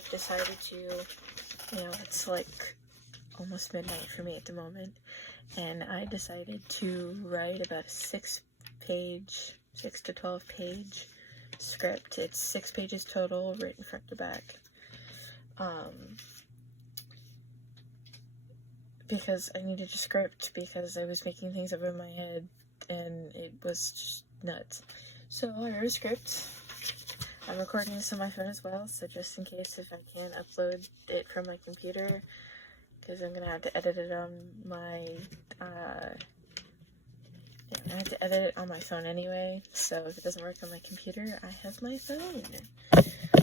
I've decided to, it's like almost midnight for me at the moment, and I decided to write about a 6 to 12 page script. It's 6 pages total, written front to back. Because I needed a script, because I was making things up in my head, and it was just nuts. So I wrote a script. I'm recording this on my phone as well, so just in case if I can't upload it from my computer, because I'm gonna have to edit it on my, I have to edit it on my phone anyway, so if it doesn't work on my computer, I have my phone.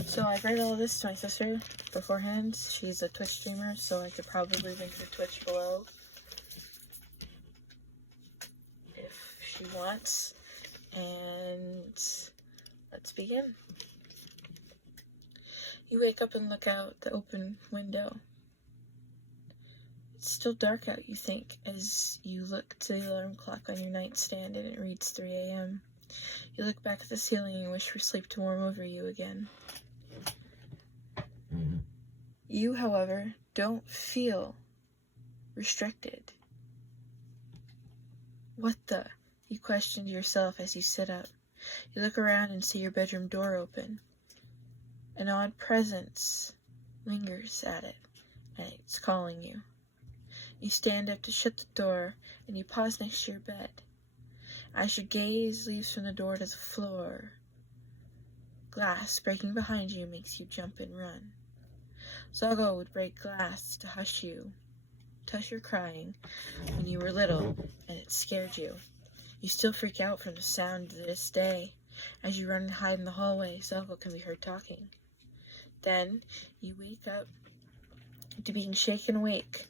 So I read all of this to my sister beforehand. She's a Twitch streamer, so I could probably link her Twitch below if she wants. And let's begin. You wake up and look out the open window. It's still dark out, you think, as you look to the alarm clock on your nightstand and it reads 3 a.m. You look back at the ceiling and wish for sleep to warm over you again. You, however, don't feel restricted. What the? You question yourself as you sit up. You look around and see your bedroom door open. An odd presence lingers at it, and it's calling you. You stand up to shut the door, and you pause next to your bed. As your gaze leaves from the door to the floor, glass breaking behind you makes you jump and run. Zago would break glass to hush your crying when you were little, and it scared you. You still freak out from the sound to this day. As you run and hide in the hallway, Zago can be heard talking. Then, you wake up to being shaken awake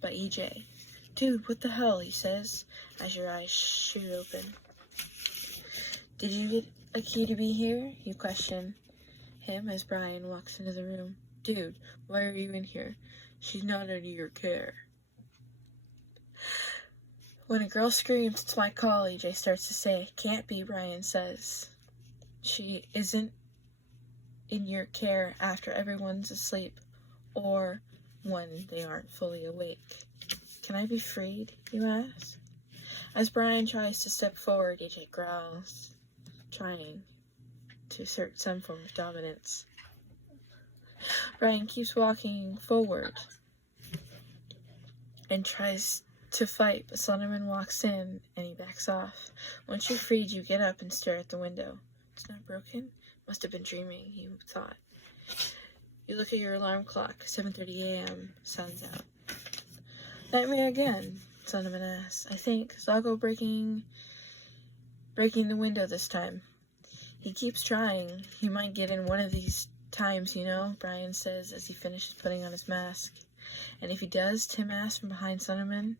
by EJ. Dude, what the hell, he says, as your eyes shoot open. Did you get a key to be here? You question him as Brian walks into the room. Dude, why are you in here? She's not under your care. When a girl screams, it's my call, EJ starts to say. Can't be, Brian says. She isn't in your care after everyone's asleep, or when they aren't fully awake. Can I be freed, you ask? As Brian tries to step forward, EJ growls, trying to assert some form of dominance. Brian keeps walking forward and tries to fight, but Slenderman walks in and he backs off. Once you're freed, you get up and stare at the window. It's not broken? Must have been dreaming, you thought. You look at your alarm clock, 7:30 a.m., sun's out. Nightmare again, Slenderman asks. I think. Zago breaking the window this time. He keeps trying. He might get in one of these times, Brian says as he finishes putting on his mask. And if he does, Tim asks from behind Slenderman,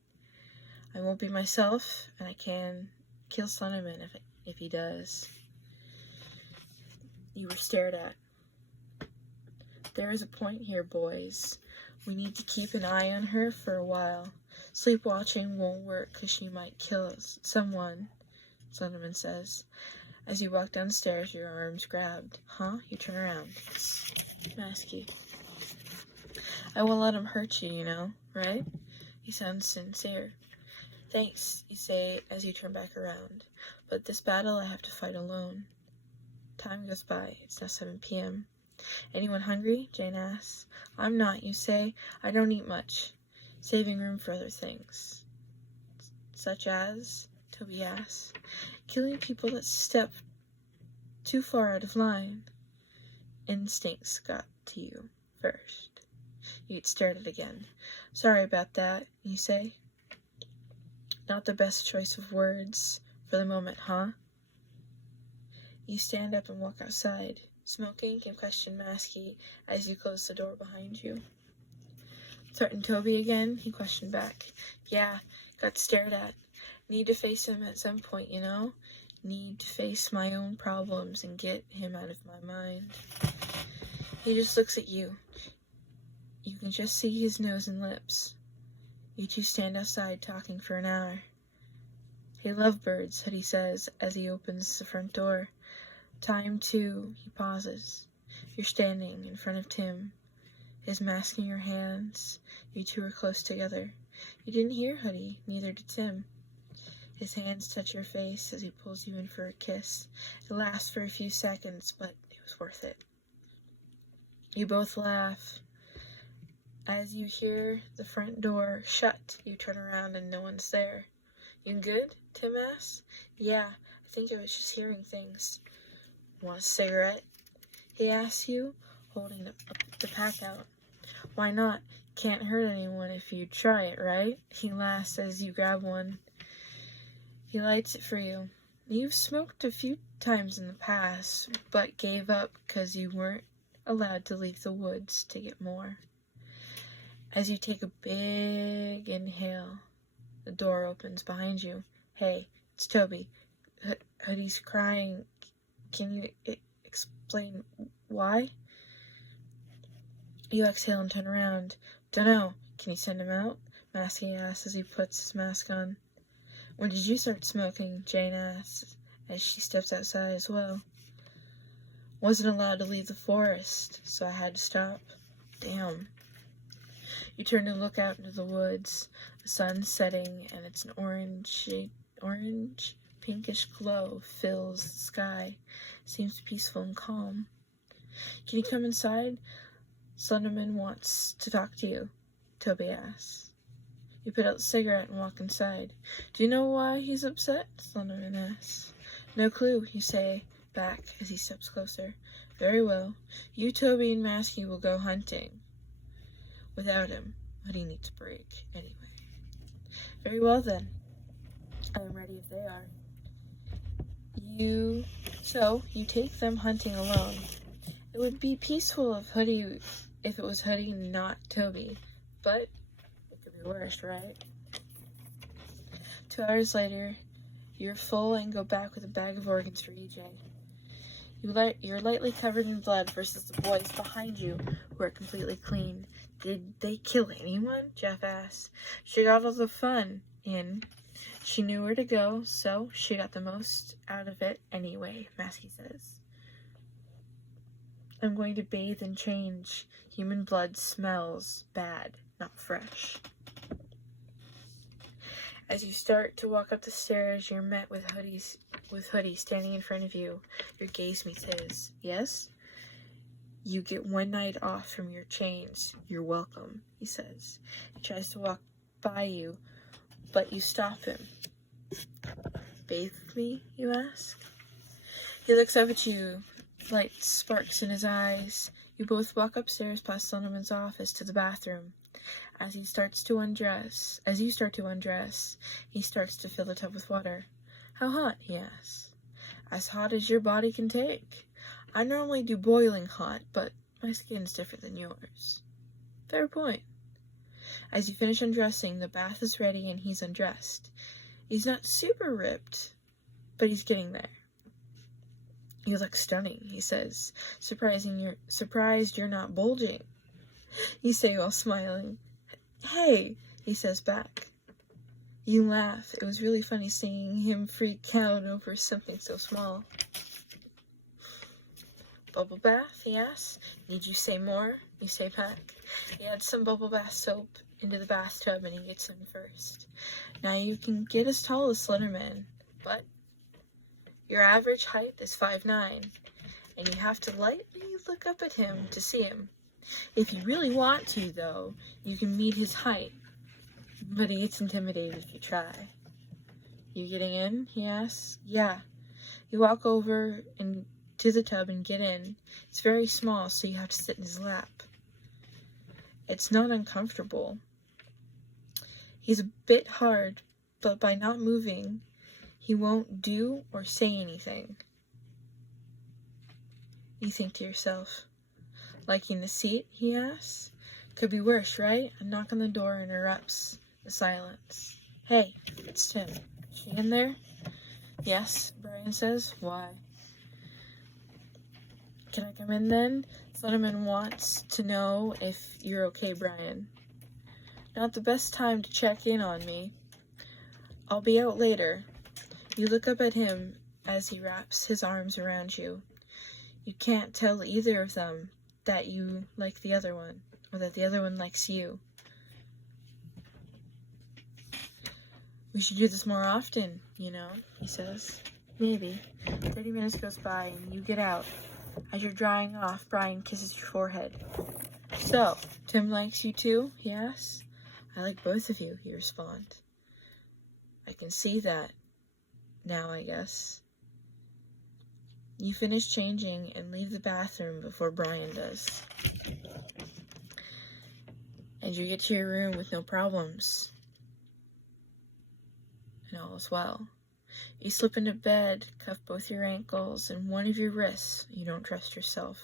I won't be myself, and I can kill Slenderman if he does. You were stared at. There is a point here, boys. We need to keep an eye on her for a while. Sleepwatching won't work because she might kill someone, Slenderman says. As you walk downstairs, your arm's grabbed. Huh? You turn around. It's Masky. I won't let him hurt you, right? He sounds sincere. Thanks, you say as you turn back around. But this battle I have to fight alone. Time goes by. It's now 7 p.m. Anyone hungry? Jane asks. I'm not, you say. I don't eat much. Saving room for other things. Such as? Toby asks. Killing people that step too far out of line. Instincts got to you first. You get stared at again. Sorry about that, you say. Not the best choice of words for the moment, huh? You stand up and walk outside. Smoking? You question Masky as you close the door behind you. Threaten Toby again? He questioned back. Yeah, got stared at. Need to face him at some point, Need to face my own problems and get him out of my mind. He just looks at you. You can just see his nose and lips. You two stand outside talking for an hour. Hey, lovebirds, Hoodie says as he opens the front door. Time to, he pauses. You're standing in front of Tim, his mask in your hands. You two are close together. You didn't hear Hoodie, neither did Tim. His hands touch your face as he pulls you in for a kiss. It lasts for a few seconds, but it was worth it. You both laugh. As you hear the front door shut, you turn around and no one's there. You good? Tim asks. Yeah, I think I was just hearing things. Want a cigarette? He asks you, holding up the pack out. Why not? Can't hurt anyone if you try it, right? He laughs as you grab one. He lights it for you. You've smoked a few times in the past, but gave up because you weren't allowed to leave the woods to get more. As you take a big inhale, the door opens behind you. Hey, it's Toby. Hoodie's crying. Can you explain why? You exhale and turn around. Dunno. Can you send him out? Masky asks as he puts his mask on. When did you start smoking? Jane asks as she steps outside as well. Wasn't allowed to leave the forest, so I had to stop. Damn. You turn to look out into the woods. The sun's setting, and it's an orange, pinkish glow fills the sky. Seems peaceful and calm. Can you come inside? Slenderman wants to talk to you, Toby asks. You put out the cigarette and walk inside. Do you know why he's upset? Slenderman asks. No clue, you say back as he steps closer. Very well. You, Toby, and Masky will go hunting. Without him, Hoodie needs a break, anyway. Very well, then. I am ready if they are. So, you take them hunting alone. It would be peaceful if it was Hoodie, not Toby. But it could be worse, right? 2 hours later, you're full and go back with a bag of organs for EJ. You're lightly covered in blood versus the boys behind you who are completely clean. Did they kill anyone? Jeff asked. She got all the fun in. She knew where to go, so she got the most out of it anyway, Masky says. I'm going to bathe and change. Human blood smells bad, not fresh. As you start to walk up the stairs, you're met with Hoodie standing in front of you. Your gaze meets his. Yes? You get 1 night off from your chains. You're welcome, he says. He tries to walk by you, but you stop him. Bathe with me, you ask? He looks up at you, light sparks in his eyes. You both walk upstairs past Slenderman's office to the bathroom. As you start to undress, he starts to fill the tub with water. How hot? He asks. As hot as your body can take. I normally do boiling hot, but my skin's different than yours. Fair point. As you finish undressing, the bath is ready and he's undressed. He's not super ripped, but he's getting there. You look stunning, he says, surprised you're not bulging. You say while smiling. Hey, he says back. You laugh. It was really funny seeing him freak out over something so small. Bubble bath, he asks. Need you say more? You say back. He adds some bubble bath soap into the bathtub and he gets in first. Now you can get as tall as Slenderman, but your average height is 5'9", and you have to lightly look up at him to see him. If you really want to, though, you can meet his height, but he gets intimidated if you try. You getting in? He asks. Yeah. You walk over to the tub and get in. It's very small, so you have to sit in his lap. It's not uncomfortable. He's a bit hard, but by not moving, he won't do or say anything. You think to yourself, liking the seat, he asks. Could be worse, right? A knock on the door interrupts the silence. Hey, it's Tim. She in there? Yes, Brian says. Why? Can I come in then? Slenderman wants to know if you're okay, Brian. Not the best time to check in on me. I'll be out later. You look up at him as he wraps his arms around you. You can't tell either of them that you like the other one, or that the other one likes you. We should do this more often, you know, he says. Maybe. 30 minutes goes by and you get out. As you're drying off, Brian kisses your forehead. So, Tim likes you too? He asks. I like both of you, you respond. I can see that now, I guess. You finish changing and leave the bathroom before Brian does. And you get to your room with no problems. And all is well. You slip into bed, cuff both your ankles and one of your wrists. You don't trust yourself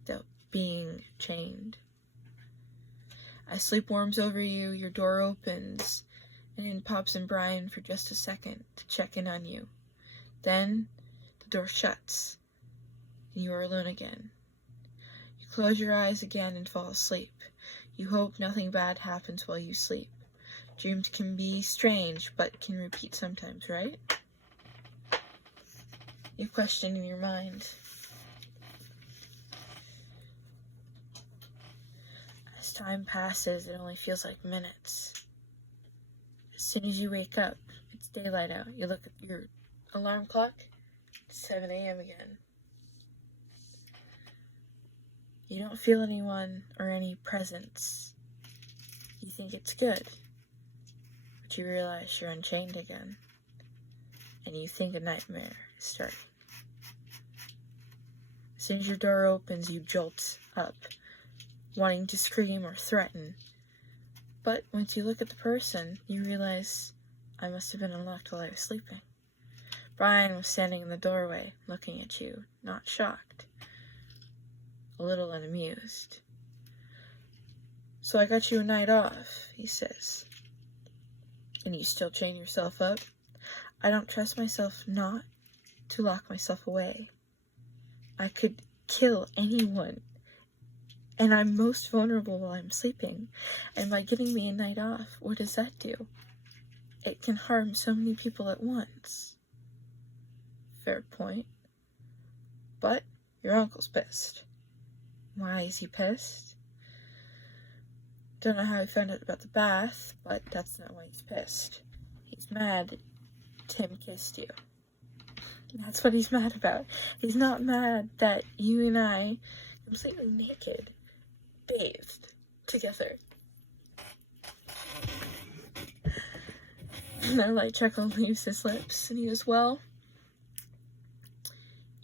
without being chained. As sleep warms over you, your door opens, and in pops in Brian for just a second to check in on you. Then, the door shuts, and you are alone again. You close your eyes again and fall asleep. You hope nothing bad happens while you sleep. Dreams can be strange, but can repeat sometimes, right? You question in your mind. As time passes, it only feels like minutes. As soon as you wake up, it's daylight out. You look at your alarm clock, it's 7 a.m. again. You don't feel anyone or any presence. You think it's good. But you realize you're unchained again, and you think a nightmare is starting. As soon as your door opens, you jolt up, wanting to scream or threaten. But once you look at the person, you realize I must have been unlocked while I was sleeping. Brian was standing in the doorway, looking at you, not shocked, a little unamused. So I got you a night off, he says. And you still chain yourself up? I don't trust myself not to lock myself away. I could kill anyone, and I'm most vulnerable while I'm sleeping. And by giving me a night off, what does that do? It can harm so many people at once. Fair point. But your uncle's pissed. Why is he pissed? Don't know how he found out about the bath, but that's not why he's pissed. He's mad Tim kissed you. That's what he's mad about. He's not mad that you and I, completely naked, bathed together. And a light chuckle leaves his lips, and he goes, well,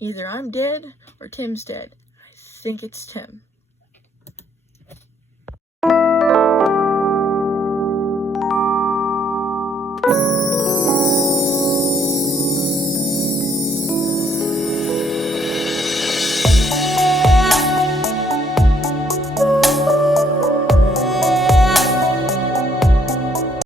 either I'm dead or Tim's dead. I think it's Tim.